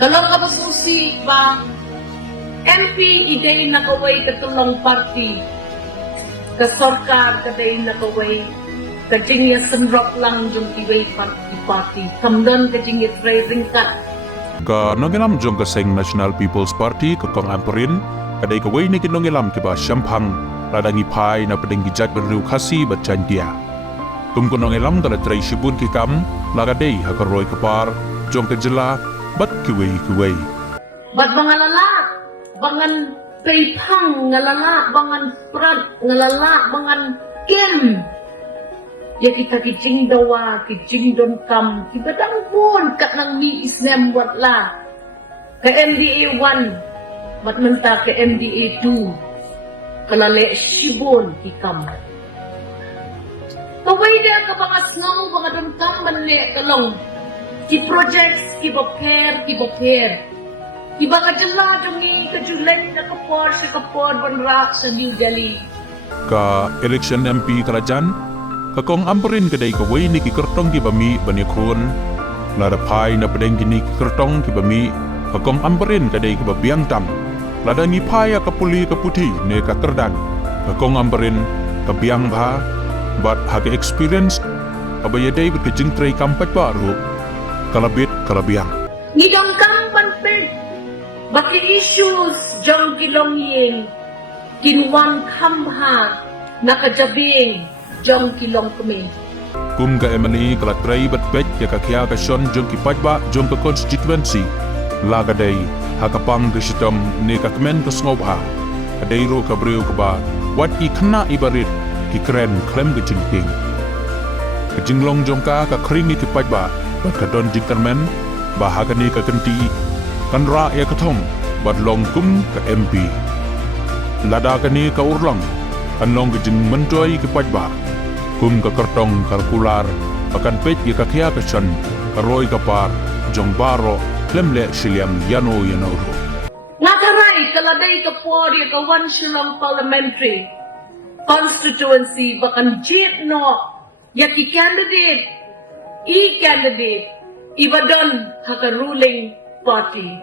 Kalau kabususi ba MP iday nakaway katulong party kasorkar kaday nakaway kajingya sunrok lang yung iway party kamdan kajingya tray ringkat Ka nongilam jong kaseng National People's Party kakong amperin kadai kaway ni kinongilam kiba syampang ladangi pai na pedeng gijat berriu kasi bacan dia. Kum konongilam kala tray shibun kikam lagadei hakaroi kepar jong kejela bat kuwei. Bat bangalala bangan peipang ngalala bangan prat ngalala bangan kem ya kita kijing dawa kijing don kam kibadang pun kat nang mi isnem wat la ke MDA 1 bat menta ke MDA 2 kalale shibon kikam kawai dia ka bangas ngau banga don kam manle kalong ki projects ki boker iba ka jala dungi ka julen na kapor banrak sa New Delhi Ka election MP kalajan kakong amperin kadai kaway ni kikertong kibami banyakon lada pai na pedeng gini kikertong kibami kakong amperin kadai kibabiang tam ladangi pai kapuli kaputi ne katerdan kakong amperin kabiang bha but hake experience kabaya day kejing tray kampat baru kalabit kalabiang ngidang kampan ped baki issues jong kilong yin kinwang kamha nakajabing jong kilong kami kum ka emani kala tray bat bet ya kakya ka shon jong kipatba jong ka constituency lagaday hakapang kisitom ne kakmen ka snobha aday ro kabriu kaba wat ikna ibarit kikren klem ka jingting kajinglong jong ka kring ni kipatba bat ka don jingkarmen bahagani ka kenti kan ra ya katong bat long kum ka MP lada kani ka urlang kan long kajing mentoy kipatba kum ka kartong kalkular akan pet ya kakya ka chan karoi kapar jong baro klemle siliam yano ngakaray kaladay ka pori ka one shilang parliamentary constituency bakan jit no yaki candidate iba don haka ruling party